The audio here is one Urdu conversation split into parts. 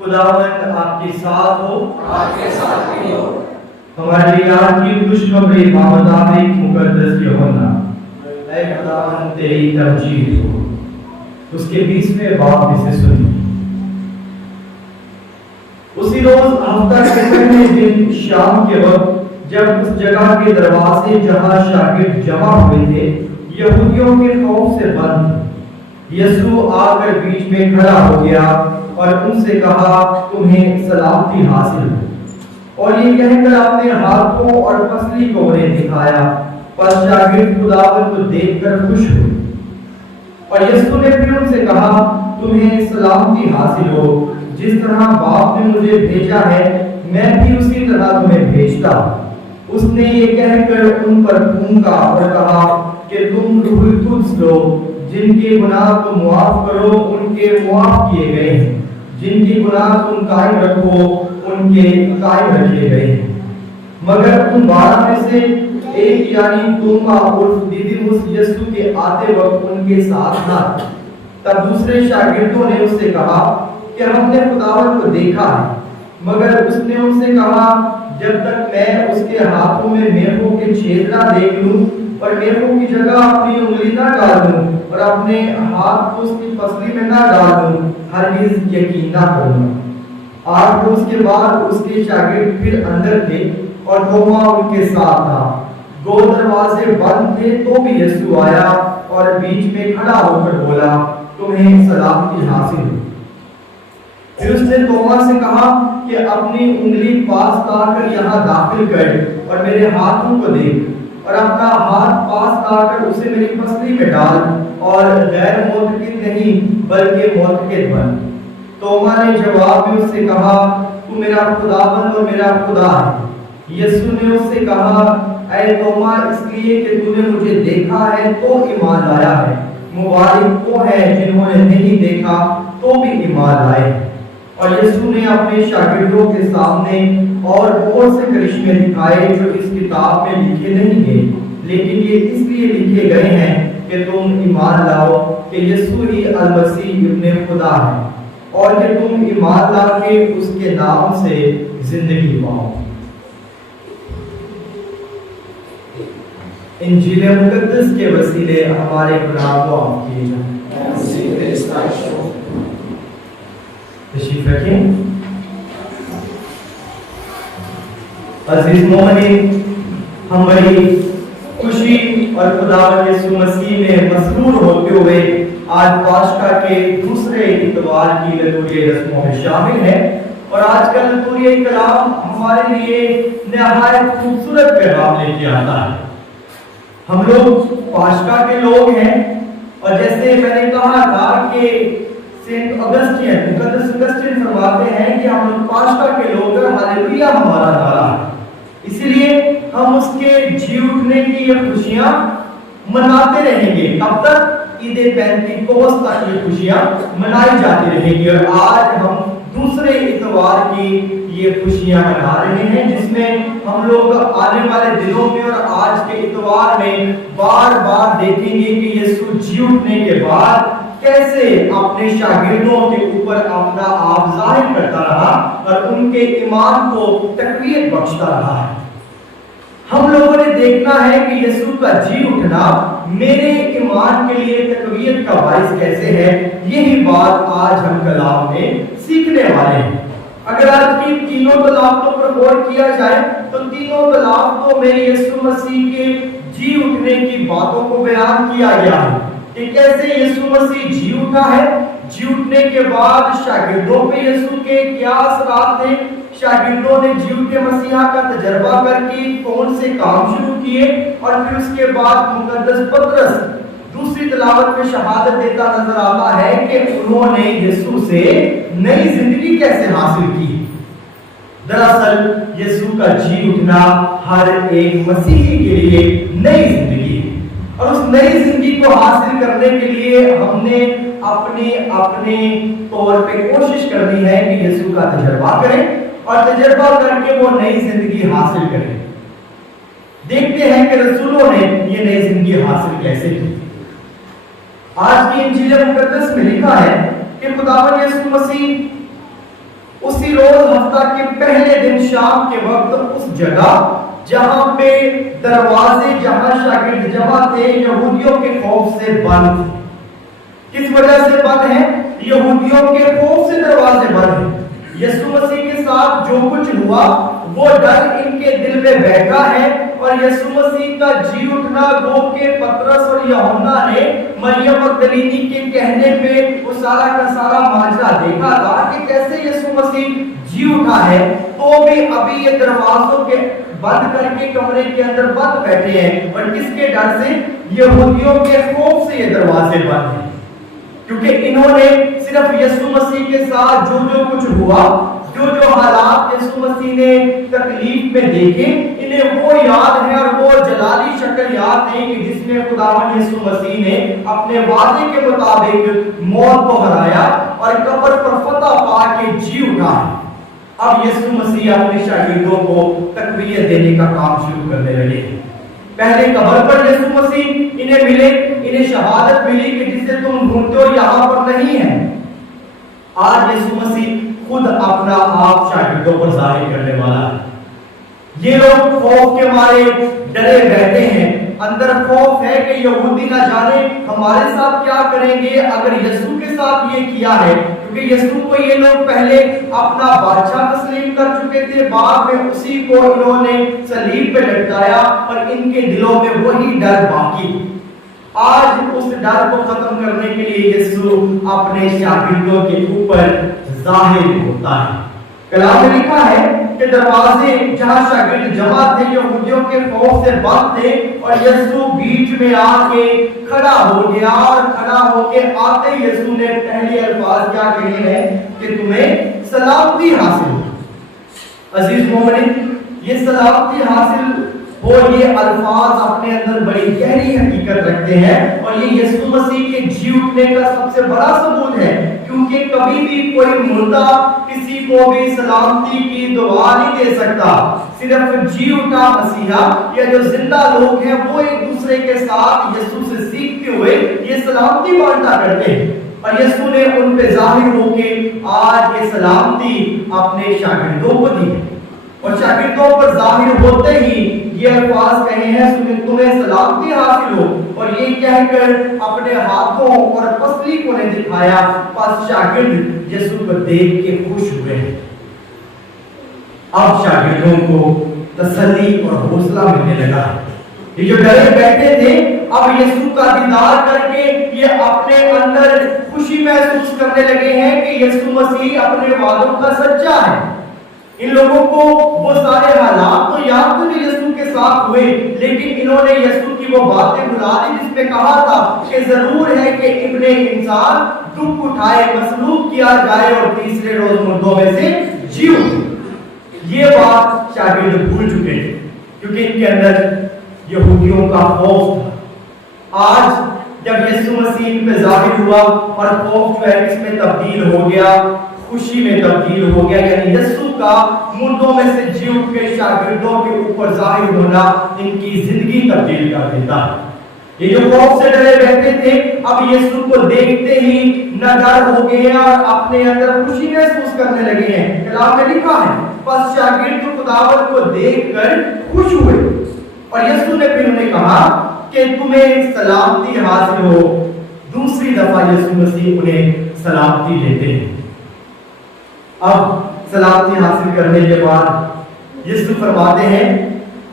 خداوند آپ کے ساتھ ہو، آپ کے ساتھ بھی ہو۔ ہمارے لیے آپ کی خوشخبری بامطابق مقدس یوحنا، اے خداوند تیری تمجید ہو، اس کے 20ویں باب میں سے سنی۔ اسی روز ہفتہ کے پہلے دن شام کے وقت جب اس جگہ کے دروازے جہاں شاگرد جمع ہوئے تھے یہودیوں کے خوف سے بند تھے، یسوع آ کر بیچ میں کھڑا ہو گیا اور ان سے کہا، تمہیں سلامتی حاصل ہو، اور یہ کہہ کر اپنے ہاتھوں اور پسلی کو انہیں دکھایا۔ پس شاگرد خداوند کو دیکھ کر خوش ہوئے، اور یسوع نے پھر ان سے کہا، تمہیں سلامتی حاصل ہو، جس طرح باپ نے مجھے بھیجا ہے میں بھی اسی طرح تمہیں بھیجتا ہوں۔ اس نے یہ کہہ کر ان پر پھونکا اور کہا کہ تم روح القدس لو، جن کے گناہ تم معاف کرو ان کے معاف کیے گئے ہیں، جن کے گناہ تم قائم رکھو ان کے قائم رکھے گئے ہیں۔ مگر ان 12 میں سے ایک یعنی توما عرف دیدیموس یسوع کے آتے وقت ان کے ساتھ نہ تھا۔ تب دوسرے شاگردوں نے اس سے کہا کہ ہم نے خداوند کو دیکھا ہے۔ مگر اس نے ان سے کہا، جب تک میں اس کے ہاتھوں میں میخوں کے چھید نہ دیکھ لوں اور میخوں کی جگہ اپنی انگلی نہ ڈال دوں اور اپنے ہاتھ کو اس کی پسلی میں نہ ڈال دوں، ہرگز یقین نہ کروں گا۔ 8 روز کے بعد اس کے شاگرد پھر اندر تھے اور توما ان کے ساتھ تھا۔ گو دروازے بند تھے تو بھی یسوع آیا اور بیچ میں کھڑا ہو کر بولا، تمہیں سلامتی حاصل ہو۔ پھر اس نے توما سے کہا کہ اپنی انگلی پاس لا کر یہاں داخل کر اور میرے ہاتھوں کو دیکھ، اور اپنا ہاتھ پاس لا کر اسے میری پسلی میں ڈال، اور غیر معتقد نہیں بلکہ معتقد بن۔ توما نے جواب میں اس سے کہا، تو میرا خداوند اور میرا خدا ہے۔ یسوع نے اس سے کہا، اے توما، اس لیے کہ تو نے مجھے دیکھا ہے تو ایمان لایا ہے۔ مبارک وہ ہے جنہوں نے نہیں دیکھا تو بھی ایمان لائے۔ اور یسوع نے اپنے شاگردوں کے سامنے اور بہت سے کرشمے دکھائے جو اس کتاب میں لکھے نہیں گئے، لیکن یہ اس لیے لکھے گئے ہیں کہ تم ایمان لاؤ کہ یسوع ہی المسیح ابن خدا ہے، اور کہ تم ایمان لا کے اس کے نام سے زندگی پاؤ۔ انجیل مقدس کے وسیلے ہمارے گناہ کو معاف کیے جائیں۔ تشریف رکھیں۔ عزیز مومنین، ہم بڑی خوشی اور خداوند یسوع مسیح میں مسرور ہوتے ہوئے آج پاشکا کے دوسرے اتوار کی لطوری رسموں میں شامل ہیں، اور آج کا لطوری کلام ہمارے لیے نہایت خوبصورت پیغام لے کے آتا ہے۔ ہم لوگ پاشکا کے لوگ ہیں، اور جیسے میں نے کہا تھا کہ سینٹ اگسٹین مقدس اگسٹین فرماتے ہیں کہ ہم لوگ پاشکا کے لوگ ہیں، ہاللویا ہمارا نعرہ ہے۔ اسی لیے ہم اس کے جی اٹھنے کی یہ خوشیاں مناتے رہیں گے، اب تک عید پینتیکوس تک یہ خوشیاں منائی جاتی رہیں گی، اور آج ہم دوسرے اتوار کی یہ خوشیاں منا رہے ہیں، جس میں ہم لوگ آنے والے دنوں میں اور آج کے اتوار میں بار بار دیکھیں گے کہ یسوع جی اٹھنے کے بعد کیسے اپنے شاگردوں کے اوپر اپنا آپ ظاہر کرتا رہا اور ان کے ایمان کو تقویت بخشتا رہا ہے۔ ہم لوگوں نے دیکھنا ہے کہ یسوع کا جی اٹھنا میرے ایمان کے لیے تقویت کا باعث کیسے ہے، یہی بات آج ہم کلام میں سیکھنے والے ہیں۔ اگر آج کی تینوں طلاقوں پر غور کیا جائے تو تینوں طلاقوں میں یسوع مسیح کے جی اٹھنے کی باتوں کو بیان کیا گیا ہے کہ کیسے یسوع مسیح جی اٹھا ہے، جی اٹھنے کے بعد شاگردوں پہ یسوع کے کیا اثرات تھے، شاگردوں نے جی اٹھے مسیحا کا تجربہ کر کے کون سے کام شروع کیے، اور پھر اس کے بعد مقدس پطرس دوسری تلاوت میں شہادت دیتا نظر آتا ہے کہ انہوں نے یسوع سے نئی زندگی کیسے حاصل کی۔ دراصل یسوع کا جی اٹھنا ہر ایک مسیحی کے لیے نئی زندگی ہے، اور اس نئی زندگی کو حاصل کرنے کے لیے ہم نے اپنے طور پہ کوشش کرنی ہے کہ یسوع کا تجربہ کریں اور تجربہ کر کے وہ نئی زندگی حاصل کریں۔ دیکھتے ہیں کہ رسولوں نے یہ نئی زندگی حاصل کیسے کی۔ آج کی انجیل مقدس میں لکھا ہے کہ خداوند یسوع مسیح ہفتہ کے پہلے دن شام کے وقت اس جگہ جہاں پہ دروازے جہاں شاگرد جمع تھے یہودیوں کے خوف سے بند تھے۔ کس وجہ سے بند ہیں؟ یہودیوں کے خوف سے دروازے بند ہیں۔ یسوع مسیح کے ساتھ جو کچھ ہوا وہ ڈر ان کے دل میں بیٹھا ہے، اور یسوع مسیح کا جی اٹھنا گو کہ پطرس اور یوحنا نے مریم مگدلینی کے کہنے پہ وہ سارا کا سارا ماجرا دیکھا تھا کہ کیسے یسوع مسیح جی اٹھا ہے، تو بھی ابھی یہ دروازوں کے بند کر کے کمرے کے اندر بند بیٹھے ہیں، اور کس کے ڈر سے؟ یہودیوں کے خوف سے یہ دروازے بند ہیں، کیونکہ انہوں نے صرف یسوع مسیح کے ساتھ جو کچھ ہوا، جو حالات یسوع مسیح نے تکلیف میں دیکھے، انہیں وہ یاد ہے اور وہ جلالی شکل یاد نہیں کہ جس میں خداوند یسوع مسیح نے اپنے وعدے کے مطابق موت کو ہرایا اور قبر پر فتح پا کے جی اٹھا ہے۔ اب یسوع مسیح اپنے شاگردوں کو تقویت دینے کا کام شروع کرنے لگے۔ پہلے قبر پر یسوع مسیح انہیں ملے، انہیں شہادت ملی کہ جسے تم ڈھونڈتے ہو یہاں پر نہیں ہے۔ آج یسوع مسیح خود اپنا آپ شاگردوں پر ظاہر کرنے والا ہے۔ یہ لوگ خوف کے مارے ڈرے بیٹھے ہیں، اندر خوف ہے کہ یہودی نہ جانے ہمارے ساتھ کیا کریں گے اگر یسوع کے ساتھ یہ کیا ہے، کیونکہ یسوع کو یہ لوگ پہلے اپنا بادشاہ تسلیم کر چکے تھے، بعد میں اسی کو انہوں نے صلیب پہ لٹکایا، اور ان کے دلوں میں وہی ڈر باقی۔ آج اس ڈر کو ختم کرنے کے لیے یسوع اپنے شاگردوں کے اوپر ظاہر ہوتا ہے۔ کلام میں لکھا ہے کہ دروازے جہاں شاگرد جمع تھے یہودیوں کے خوف سے بند تھے، اور یسوع بیچ میں آ کے کھڑا ہو گیا، اور کھڑا ہو کے آتے یسوع نے پہلے الفاظ کیا کہے ہیں کہ تمہیں سلامتی حاصل ہو۔ عزیز مومنین، یہ سلامتی حاصل ہو، یہ الفاظ اپنے اندر بڑی گہری حقیقت رکھتے ہیں، اور یہ یسوع مسیح کے جی اٹھنے کا سب سے بڑا ثبوت ہے، کیونکہ کبھی بھی کوئی مردہ کسی کو بھی سلامتی کی دعا نہیں دے سکتا۔ صرف جی اٹھا مسیحا یا جو زندہ لوگ ہیں وہ ایک دوسرے کے ساتھ یسوع سے سیکھتے ہوئے یہ سلامتی بانٹا کرتے ہیں، اور یسوع نے ان پہ ظاہر ہو کے آج یہ سلامتی اپنے شاگردوں کو دی، اور شاگردوں پر ظاہر ہوتے ہی یہ الفاظ کہے ہیں تمہیں سلامتی حاصل ہو، اور یہ کہہ کر اپنے ہاتھوں اور پسلی کو نے دکھایا، پس شاگرد یسوع کو دیکھ کے خوش ہوئے ہیں۔ اب شاگردوں کو تسلی اور حوصلہ ملنے لگا۔ یہ جو ڈرے بیٹھے تھے اب یسوع کا دیدار کر کے یہ اپنے اندر خوشی محسوس کرنے لگے ہیں کہ یسوع مسیح اپنے وعدوں کا سچا ہے۔ ان لوگوں کو وہ سارے حالات تو یاد تھے یسوع کے ساتھ ہوئے، لیکن انہوں نے یسوع کی وہ باتیں بھلا دی جس میں کہا تھا کہ ضرور ہے کہ ابن انسان دکھ اٹھائے، مصلوب کیا جائے اور تیسرے روز مردوں میں سے جی اٹھے۔ یہ بات شاگرد بھول چکے تھے کیونکہ ان کے اندر یہودیوں کا خوف تھا۔ آج جب یسوع مسیح ان پہ ظاہر ہوا اور خوف جو ہے اس میں تبدیل ہو گیا، خوشی میں تبدیل ہو گیا، یعنی یسوع کا مردوں میں سے جی اٹھ کے شاگردوں کے اوپر ظاہر ہونا ان کی زندگی تبدیل کر دیتا ہے۔ یہ جو خوف سے ڈرے رہتے تھے اب یسوع کو دیکھتے ہی نہ ڈر ہو گئے اور اپنے اندر خوشی محسوس کرنے لگے ہیں۔ کلام میں لکھا ہے پس شاگرد خداوند کو دیکھ کر خوش ہوئے، اور یسوع نے پھر انہیں کہا کہ تمہیں سلامتی حاصل ہو۔ دوسری دفعہ یسوع مسیح انہیں سلامتی دیتے ہیں۔ اب سلامتی حاصل کرنے کے بعد یسوع فرماتے ہیں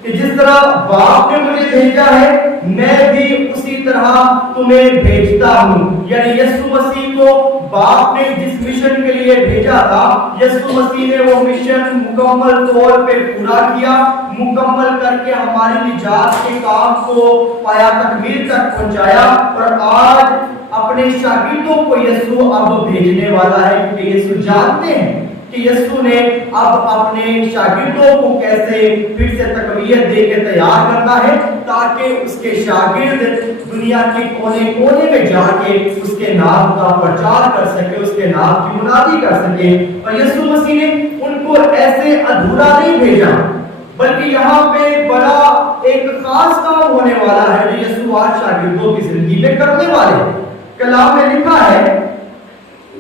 کہ جس طرح باپ نے مجھے بھیجا ہے میں بھی اسی طرح تمہیں بھیجتا ہوں۔ یعنی یسوع مسیح کو باپ نے جس مشن کے لیے بھیجا تھا یسوع مسیح نے وہ مشن مکمل طور پہ پورا کیا، مکمل کر کے ہماری نجات کے کام کو پایا تکمیل تک پہنچایا، اور آج اپنے شاگردوں کو یسوع اب بھیجنے والا ہے، کیونکہ یسوع جانتے ہیں کہ یسوع نے اب اپنے شاگردوں کو کیسے پھر سے تقویت دے کے تیار کرنا ہے تاکہ اس کے شاگرد دنیا کے کونے کونے میں جا کے اس کے نام کا پرچار کر سکے، اس کے نام کی منادی کر سکے۔ اور یسوع مسیح نے ان کو ایسے ادھورا نہیں بھیجا، بلکہ یہاں پہ بڑا ایک خاص کام ہونے والا ہے جو یسوع آج شاگردوں کی زندگی میں کرنے والے۔ کلام میں لکھا ہے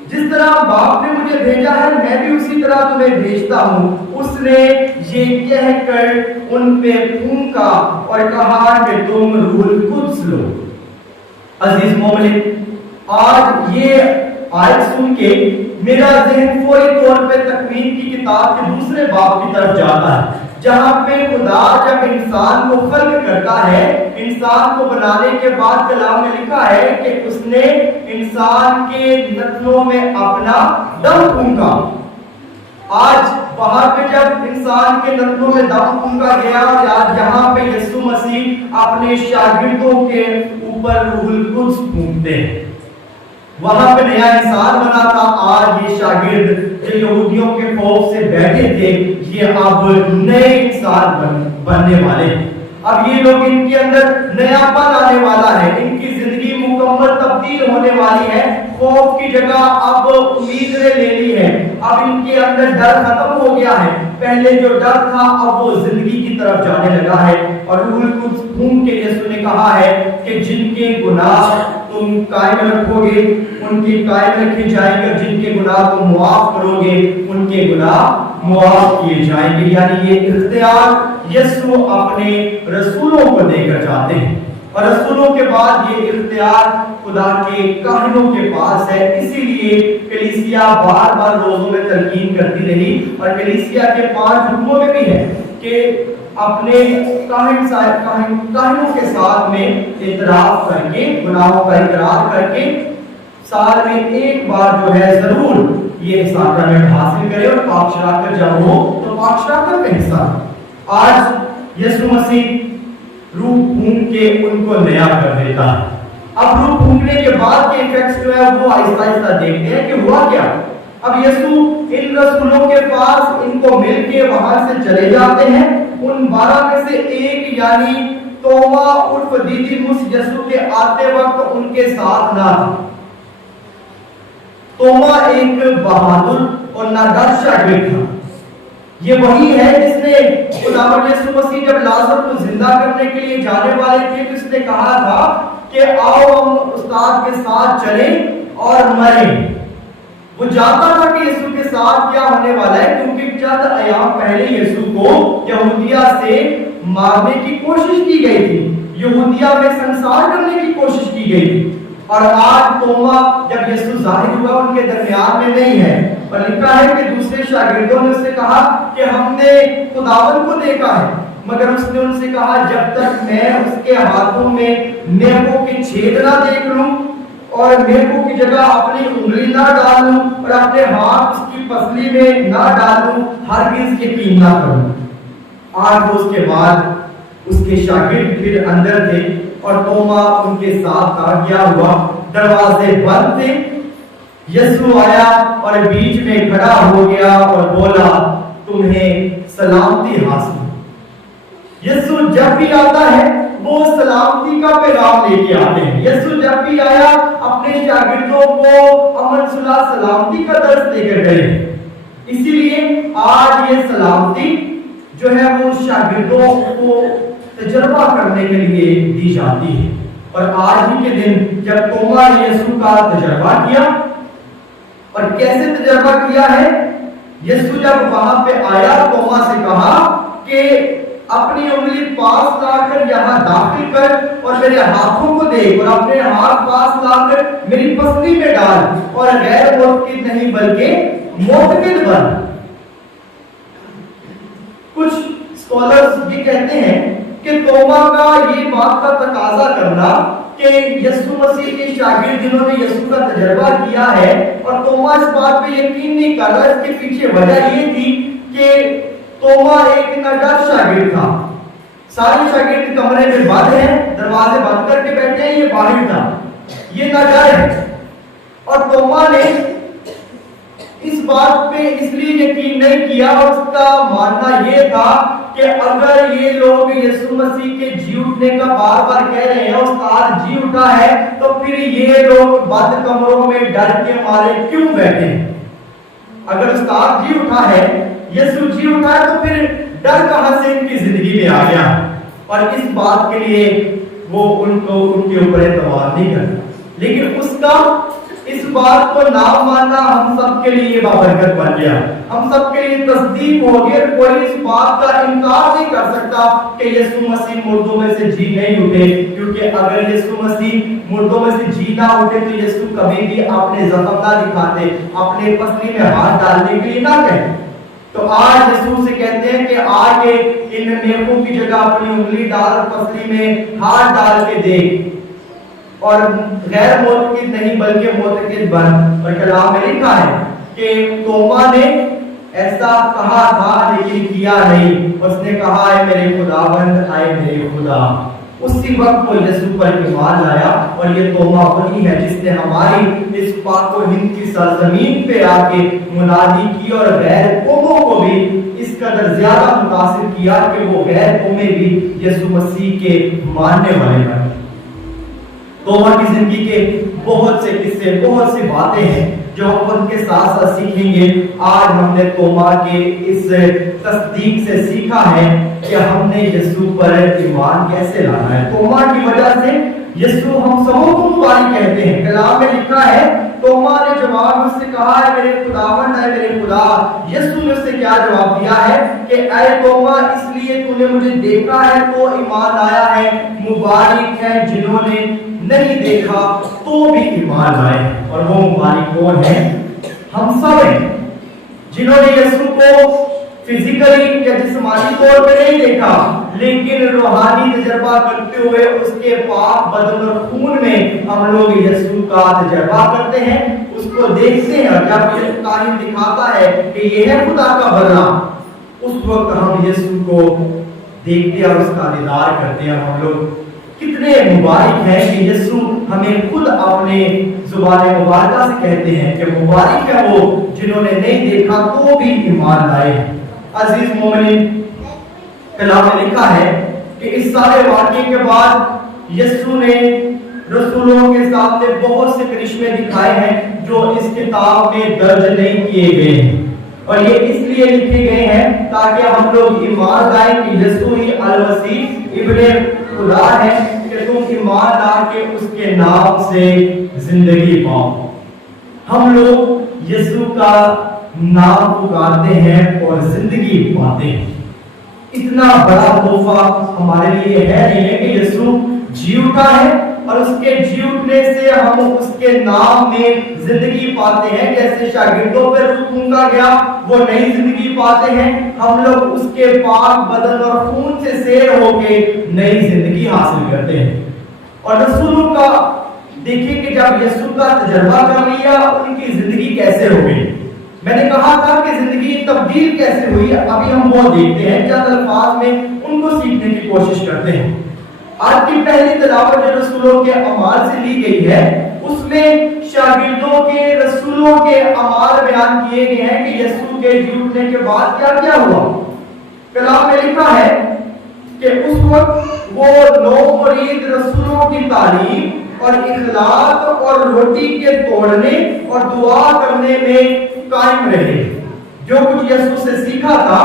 جس طرح باپ نے مجھے بھیجا ہے میں بھی اسی طرح تمہیں بھیجتا ہوں، اس نے یہ کہہ کر ان پہ پھونکا اور کہا کہ تم روح القدس لو۔ عزیز مومنین، آج یہ آیت سن کے میرا ذہن فوری طور پہ تکوین کی کتاب کے دوسرے باب کی طرف جاتا ہے، جہاں پہ خدا جب انسان کو خلق کرتا ہے، انسان کو بنانے کے بعد کلام میں لکھا ہے کہ اس نے انسان کے نتنوں میں اپنا دم پھونکا۔ آج وہاں پہ جب انسان کے نتنوں میں دم پھونکا گیا، آج جہاں پہ یسوع مسیح اپنے شاگردوں کے اوپر روح القدس پھونکتے ہیں، وہاں پہ نیا انسان بنا تھا۔ آج یہ شاگرد جو یہودیوں کے خوف سے بیٹھے تھے، یہ اب نئے انسان بننے والے، اب یہ لوگ ان کے اندر نیا پن آنے والا ہے، ان کی زندگی مکمل تبدیل ہونے والی ہے۔ خوف کی جگہ اب امید نے لے لی ہے، اب ان کے اندر ڈر ختم ہو گیا ہے، پہلے جو ڈر تھا اب وہ زندگی کی طرف جانے لگا ہے۔ اور روح القدس پھونک کے یسوع نے کہا ہے کہ جن کے گناہ تم قائم رکھو گے ان کی قائم رکھے جائیں گے، اور جن کے گناہ تم معاف کرو گے ان کے گناہ معاف کیے جائیں گے۔ یعنی یہ اختیار یسوع اپنے رسولوں کو دے کر جاتے ہیں، اور رسولوں کے بعد یہ اختیار خدا کے کاہنوں کے پاس ہے۔ اسی لیے کلیسیا بار بار روزوں میں تلقین کرتی رہی، اور کلیسیا کے 5 حکموں میں بھی ہے کہ اپنے کاہنوں کے ساتھ میں اعتراف کر کے، گناہوں کا اقرار کر کے، سال میں ایک بار جو ہے ضرور یہ ساکرامنٹ حاصل کرے، اور پاک شراکت جب ہو تو پاک شراکت کا حصہ۔ آج یسوع مسیح روح پھونک کے ان کو نیا کر دیتا ہے۔ اب روح پھونکنے کے بعد کے ایفیکٹس جو ہے وہ آہستہ آہستہ دیکھتے ہیں کہ ہوا کیا۔ اب یسوع ان رسولوں کے پاس ان کو مل کے وہاں سے چلے جاتے ہیں۔ ان 12 میں سے ایک یعنی توما عرف دیدیموس یسوع کے آتے وقت ان کے ساتھ نہ تھا۔ توما ایک بہادر اور نادر شاگرد تھا۔ یہ وہی ہے جس نے خداوند یسوع مسیح جب لازر کو زندہ کرنے کے لیے جانے والے تھے تو اس نے کہا تھا کہ آؤ ہم استاد کے ساتھ چلیں اور مریں۔ وہ جانتا تھا کہ یسوع کے ساتھ کیا ہونے والا ہے، کیونکہ چند ایام پہلے یسوع کو یہودیہ سے مارنے کی کوشش کی گئی تھی، یہودیہ میں سنسار کرنے کی کوشش کی گئی تھی۔ اور آج توما جب یسوع ظاہر ہوا ان کے درمیان میں نہیں ہے، اور لکھا ہے کہ دوسرے شاگردوں نے اس سے کہا کہ ہم نے خداوند کو دیکھا ہے، مگر اس نے ان سے کہا جب تک میں اس کے ہاتھوں میں میخوں کے چھید نہ دیکھ لوں اور میخوں کی جگہ اپنی انگلی نہ ڈالوں اور اپنے ہاتھ اس کی پسلی میں نہ ڈالوں، ہرگز یقین نہ کروں۔ 8 روز کے بعد اس کے شاگرد پھر اندر تھے اور توما ان کے ساتھ آ گیا ہوا، دروازے بند تھے۔ یسوع آیا اور بیچ میں کھڑا ہو گیا اور بولا تمہیں سلامتی حاصل۔ یسوع جب بھی آتا ہے وہ سلامتی کا پیغام لے کے آتے ہیں۔ یسوع جب بھی آیا اپنے شاگردوں کو امن صلح سلامتی کا درس دے کر گئے۔ اسی لیے آج یہ سلامتی جو ہے وہ شاگردوں کو تجربہ کرنے کے لیے دی جاتی ہے۔ اور آج ہی کے دن جب توما نے یسوع کا تجربہ کیا، اور کیسے تجربہ کیا ہے، یسوع جب وہاں پہ آیا توما سے کہا کہ اپنی انگلی پاس لا کر یہاں داخل کر اور میرے ہاتھوں کو دیکھ، اور اپنے ہاتھ پاس لا کر میری پسلی میں ڈال، اور غیر موتقد نہیں بلکہ موتقد بن۔ کچھ اسکالرز یہ کہتے ہیں کہ توما کا یہ بات کا تقاضا کرنا کہ یسوع مسیح کے شاگرد جنہوں نے یسوع کا تجربہ کیا ہے اور توما اس بات پہ یقین نہیں کر رہا، اس کے پیچھے وجہ یہ تھی کہ توما ایک نادر شاگرد تھا۔ سارے شاگرد کمرے میں بند ہیں، دروازے بند کر کے بیٹھے ہیں، یہ باہر تھا، یہ نادر ہے۔ اور توما نے اس بات پہ اس لیے یقین نہیں کیا، اور اس کا ماننا یہ تھا کہ اگر یہ لوگ یسوع مسیح کے جی اٹھنے کا بار بار کہہ رہے ہیں استاد جی اٹھا ہے، تو پھر یہ لوگ بند کمروں میں ڈر کے مارے کیوں بیٹھے ہیں؟ اگر استاد جی اٹھا ہے، یسوع جی اٹھا ہے، تو پھر ڈر کہاں سے ان کی زندگی میں آ گیا؟ اور اس بات کے لیے وہ ان کے اوپر اعتماد نہیں کرتا۔ لیکن اس کا اس بات کو نہ ماننا ہم سب کے لیے بابرکت بن گیا، ہم سب کے لیے تصدیق ہو گیا۔ کوئی اس بات کا انکار نہیں کر سکتا کہ یسوع مسیح مردوں میں سے جی نہیں اٹھے، کیونکہ اگر یسوع مسیح مردوں میں سے جی نہ اٹھے تو یسوع کبھی بھی اپنے زخم نہ دکھاتے، اپنے پسلی میں ہاتھ ڈالنے کے لیے نہ کہتے۔ تو آج یسوع سے کہتے ہیں کہ آ کے ان میخوں کی جگہ اپنی انگلی ڈال، پسلی میں ہاتھ ڈال کے دیکھ، اور غیر معتقد نہیں بلکہ معتقد بن۔ اور کلام میں لکھا ہے کہ توما نے ایسا کہا تھا لیکن کیا نہیں، اس نے کہا اے میرے خداوند، اے میرے خدا۔ اسی وقت وہ یسوع پر ایمان لایا، اور یہ توما وہی ہے جس نے ہماری اس پاک و ہند کی سرزمین پہ آ کے منادی کی اور غیر قوموں کو بھی اس قدر زیادہ متاثر کیا کہ وہ غیر قومیں بھی یسوع مسیح کے ماننے والے بنے۔ توما کی زندگی کے بہت سے قصے، بہت سی باتیں ہیں جو ہم ان کے ساتھ ساتھ سیکھیں گے۔ آج ہم نے توما کے اس تصدیق سے سیکھا ہے کہ ہم نے یسوع پر ایمان کیسے لانا ہے۔ توما کی وجہ سے یسوع ہم سبوں کو مبارک کہتے ہیں۔ کلام میں لکھا ہے توما نے جواب اس سے کہا ہے میرے خداوند، اے میرے خدا۔ یسوع نے اس سے کیا جواب دیا ہے کہ اے توما، اس لیے تو نے مجھے دیکھا ہے تو ایمان آیا ہے، مبارک ہے جنہوں نے نہیں دیکھا تو بھی ایمان لائے۔ اور وہ مبارک کون ہے؟ ہم سب ہیں جنہوں نے یسوع کو فزیکلی یا جسمانی طور پہ نہیں دیکھا، لیکن روحانی تجربہ کرتے ہوئے اس کے پاک بدن اور خون میں ہم لوگ یسوع کا تجربہ کرتے ہیں، اس کو دیکھتے ہیں، اور جب یہ تعلیم دکھاتا ہے کہ یہ ہے خدا کا بندہ، اس وقت ہم یسوع کو دیکھتے ہیں اور اس کا دیدار کرتے ہیں۔ ہم لوگ کتنے مبارک ہیں کہ یسوع ہمیں خود اپنے زبان مبارکہ سے کہتے ہیں کہ مبارک ہے وہ جنہوں نے نہیں دیکھا تو بھی ایمان لائے۔ عزیز مومنین، کلام میں لکھا ہے کہ اس سارے واقعے کے بعد یسوع نے رسولوں کے سامنے بہت سے کرشمے دکھائے ہیں جو اس کتاب میں درج نہیں کیے گئے ہیں، اور یہ اس لیے لکھے گئے ہیں تاکہ ہم لوگ ایمان لائیں کہ یسوع ہی المسیح ابن خدا ہے، کہ تم ایمان لا کے اس کے نام سے زندگی پاؤ۔ ہم لوگ یسوع کا نام پکارتے ہیں اور زندگی پاتے ہیں۔ اتنا بڑا تحفہ ہمارے لیے ہے نہیں ہے کہ یسوع جی اٹھا ہے اور اس کے جی اٹھنے سے ہم اس کے نام میں زندگی پاتے ہیں۔ جیسے شاگردوں پر روح پھونکا گیا، وہ نئی زندگی پاتے ہیں، ہم لوگ اس کے پاک بدن اور خون سے سیر ہو کے نئی زندگی حاصل کرتے ہیں۔ اور رسولوں کا دیکھیں کہ جب یسوع کا تجربہ کر لیا ان کی زندگی کیسے ہو گئی۔ میں نے کہا تھا کہ زندگی تبدیل کیسے ہوئی، ابھی ہم وہ دیکھتے ہیں، چند الفاظ میں ان کو سیکھنے کی کوشش کرتے ہیں۔ آج کی پہلی تلاوت جو رسولوں کے اعمال سے لی گئی ہے، اس میں شاگردوں کے رسولوں کے اعمال بیان کیے گئے ہیں کہ یسوع کے جی اٹھنے کے بعد کیا کیا ہوا۔ کلام میں لکھا ہے کہ اس وقت وہ 9 مرید رسولوں کی تعلیم اور اخلاق اور روٹی کے توڑنے اور دعا کرنے میں قائم رہے۔ جو کچھ یسوع سے سیکھا تھا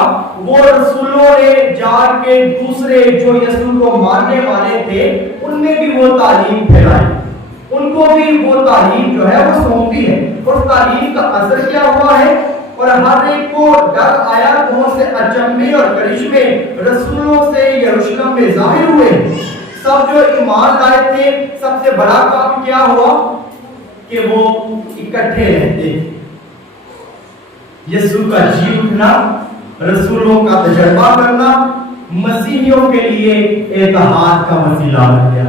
وہ رسولوں نے جا کے دوسرے جو یسوع کو ماننے والے تھے ان میں بھی وہ تعلیم پھیلائی، ان کو بھی وہ تعلیم جو ہے وہ سونپی ہے۔ اور تعلیم کا اثر کیا ہوا ہے، اور ہر ایک کو ڈر آیا، بہت سے اچنبے اور کرشمے رسولوں سے یروشلم میں ظاہر ہوئے۔ سب جو ایمان لائے تھے، سب سے بڑا کام کیا ہوا کہ وہ اکٹھے رہتے۔ یسوع کا جی اٹھنا، رسولوں کا تجربہ کرنا مسیحیوں کے لیے اتحاد کا وسیلہ بن گیا۔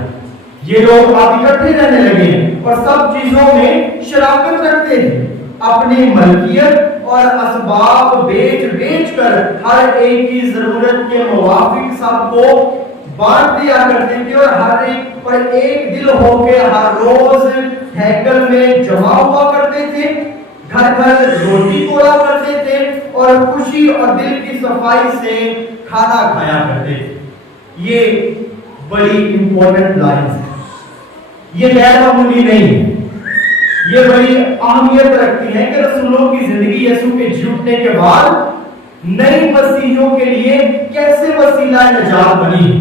یہ لوگ اب اکٹھے رہنے لگے اور سب چیزوں میں شراکت رکھتے تھے، اپنی ملکیت اور اسباب بیچ کر ہر ایک کی ضرورت کے موافق سب کو بانٹ دیا کرتے تھے، اور ہر ایک پر ایک دل ہو کے ہر روز ہیکل میں جمع ہوا کرتے تھے، گھر گھر روٹی توڑا کرتے تھے اور خوشی اور دل کی صفائی سے کھانا کھایا کرتے تھے۔ یہ بڑی امپورٹنٹ لائنز ہے، یہ غیر معمولی نہیں ہے، یہ بڑی اہمیت رکھتی ہے کہ رسولوں کی زندگی یسوع کے جی اٹھنے کے بعد نئی مسیحیوں کے لیے کیسے وسیلہ نجات بنی۔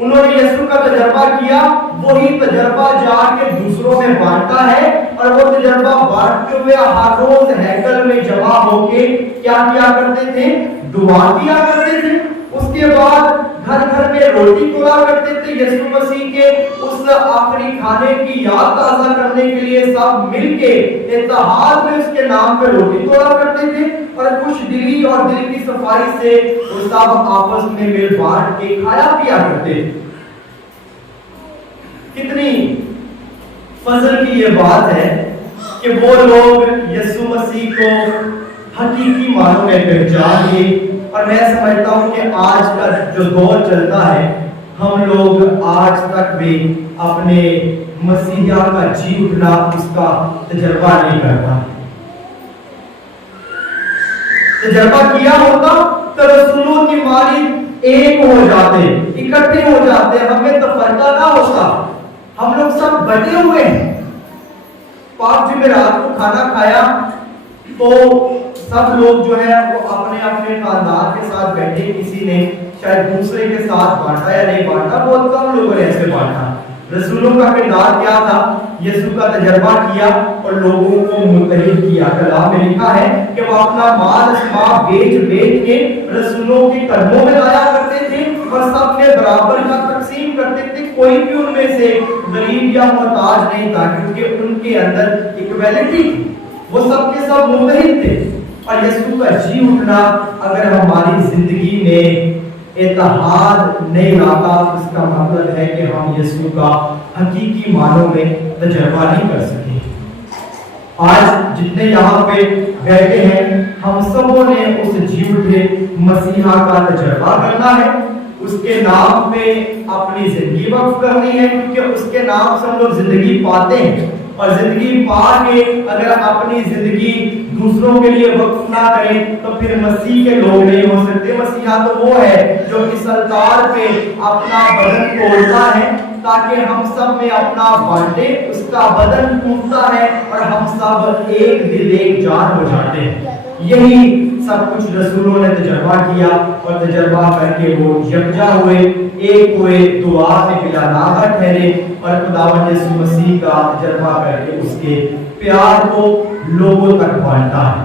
انہوں نے یسوع کا تجربہ کیا، وہی تجربہ جا کے دوسروں میں بانٹا ہے، اور وہ تجربہ بانٹتے ہوئے ہر روز ہیکل میں جمع ہو کے کیا کیا کرتے تھے؟ دعا کیا کرتے تھے۔ اس کے بعد گھر گھر میں روٹی تولا کرتے تھے، یسوع مسیح کے اس آخری کھانے کی یاد تازہ کرنے کے لیے سب مل کے اتحاد میں اس کے نام پہ روٹی تولا کرتے تھے، اور خوش دلی اور دل کی صفائی سے وہ سب آپس میں مل بانٹ کے کھایا پیا کرتے تھے۔ کتنی فضل کی یہ بات ہے کہ وہ لوگ یسوع مسیح کو حقیقی معنوں میں پہچان لیے، اور میں سمجھتا ہوں کہ آج کا جو دور چلتا ہے، ہم لوگ آج تک بھی اپنے مسیحا کا جی اٹھنا اس کا تجربہ نہیں کرتا۔ تجربہ کیا ہوتا تو رسولوں کی مانند ایک ہو جاتے، اکٹھے ہو جاتے، ہمیں تفرقہ نہ ہوتا۔ ہم لوگ سب بٹے ہوئے ہیں۔ پاک جمعرات کو کھانا کھایا تو سب لوگ جو ہے وہ اپنے اپنے خاندان کے ساتھ بیٹھے، کسی نے شاید دوسرے کے ساتھ بانٹا یا نہیں بانٹا، بہت کم لوگوں نے ایسے بانٹا۔ رسولوں کا کردار کیا تھا؟ یسوع کا تجربہ کیا اور لوگوں کو متحد کیا۔ کلام میں لکھا ہے کہ وہ اپنا مال بیچ بیچ کے رسولوں کے قدموں میں لایا کرتے تھے اور سب میں برابر کا تقسیم کرتے تھے۔ کوئی بھی ان میں سے غریب یا محتاج نہیں تھا، کیونکہ ان کے اندر ایکویلٹی تھی، وہ سب کے سب متحد تھے۔ اور یسوع کا جی اٹھنا اگر ہماری زندگی میں اتحاد نہیں لاتا، اس کا مطلب ہے کہ ہم یسوع کا حقیقی معنوں میں تجربہ نہیں کر سکے۔ آج جتنے یہاں پہ بیٹھے ہیں، ہم سبوں نے اس جی اٹھے مسیحا کا تجربہ کرنا ہے، اس کے نام پہ اپنی زندگی وقف کرنی ہے، کیونکہ اس کے نام سے ہم لوگ زندگی پاتے ہیں، اور زندگی پا کے اگر اپنی زندگی دوسروں کے لیے وقف نہ کریں تو پھر مسیح کے لوگ نہیں ہو سکتے۔ مسیحا تو وہ ہے جو اس الطار پہ اپنا بدن توڑتا ہے تاکہ ہم سب میں اپنا بانٹے، اس کا بدن ٹوٹتا ہے اور ہم سب ایک دل ایک جان ہو جاتے ہیں۔ یہی سب کچھ رسولوں نے تجربہ کیا، اور تجربہ کر کے وہ یکجا ہوئے، ایک ہوئے، دعا میں بلا ناغہ ٹھہرے، اور خداوند یسوع مسیح کا تجربہ کر کے اس کے پیار کو لوگوں تک بانٹا ہے۔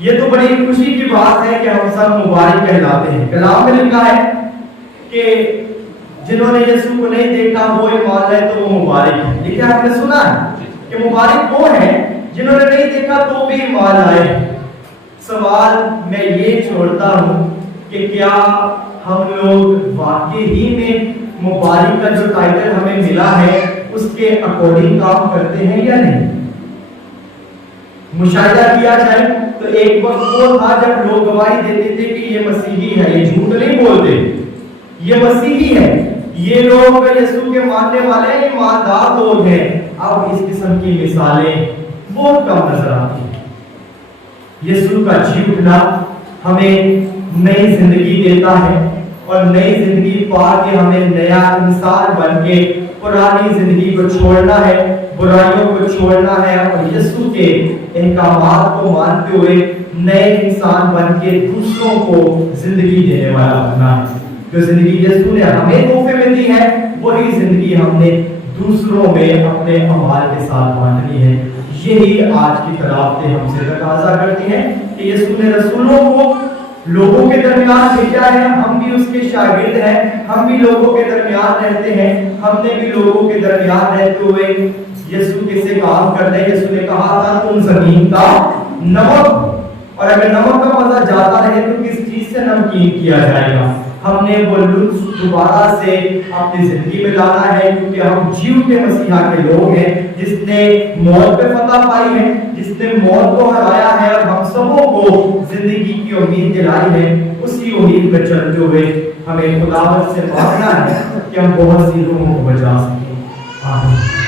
یہ تو بڑی خوشی کی بات ہے کہ ہم سب مبارک کہلاتے ہیں۔ کلام میں لکھا ہے کہ جنہوں نے یسوع کو نہیں دیکھا وہ ایمان لائے تو وہ مبارک ہے۔ لکھا آپ نے سنا ہے کہ مبارک وہ ہیں جنہوں نے نہیں دیکھا تو بھی ایمان لائے۔ سوال میں یہ چھوڑتا ہوں کہ کیا ہم لوگ واقعی ہی میں مبارک کا جو ٹائٹل ہمیں ملا ہے اس کے اکارڈنگ کام کرتے ہیں یا نہیں؟ مشاہدہ کیا جائے تو ایک وقت وہ تھا جب لوگ گواہی دیتے تھے کہ یہ مسیحی ہے، یہ جھوٹ نہیں بولتے، یہ مسیحی ہے، یہ لوگ یسوع کے ماننے والے ہیں، ایماندار لوگ ہیں۔ اب اس قسم کی مثالیں بہت کم نظر آتی ہیں۔ یسوع کا جی اٹھنا ہمیں نئی زندگی دیتا ہے، اور نئی زندگی پا کے ہمیں نیا انسان بن کے پرانی زندگی کو چھوڑنا ہے، برائیوں کو چھوڑنا ہے، اور یسوع کے احکامات کو مانتے ہوئے نئے انسان بن کے دوسروں کو زندگی دینے والا بننا ہے۔ جو زندگی یسوع نے ہمیں تحفے میں دی ہے، وہی زندگی ہم نے دوسروں میں اپنے اعمال کے ساتھ بانٹنی ہے۔ یہی آج کی تلاوتیں ہم سے تقاضا کرتی ہیں کہ یسوع نے رسولوں کو لوگوں کے درمیان بھیجا ہے، ہم بھی اس کے شاگرد ہیں، ہم بھی لوگوں کے درمیان رہتے ہیں، ہم نے بھی لوگوں کے درمیان رہتے ہوئے یسوع کیسے کام کرتے ہیں۔ یسوع نے کہا تھا تم زمین کا نمک، اور اگر نمک کا مزہ جاتا رہے تو کس چیز سے نمکین کیا جائے گا؟ ہم نے وہ لطف دوبارہ سے اپنی زندگی میں لانا ہے، کیونکہ ہم جی اٹھے مسیحا کے لوگ ہیں، جس نے موت پہ فتح پائی ہے، جس نے موت کو ہرایا ہے اور ہم سبوں کو زندگی کی امید دلائی ہے۔ اسی امید میں چلتے ہوئے ہمیں خداوند سے مانگنا ہے کہ ہم بہت سی روحوں کو بچا سکیں۔ آمین۔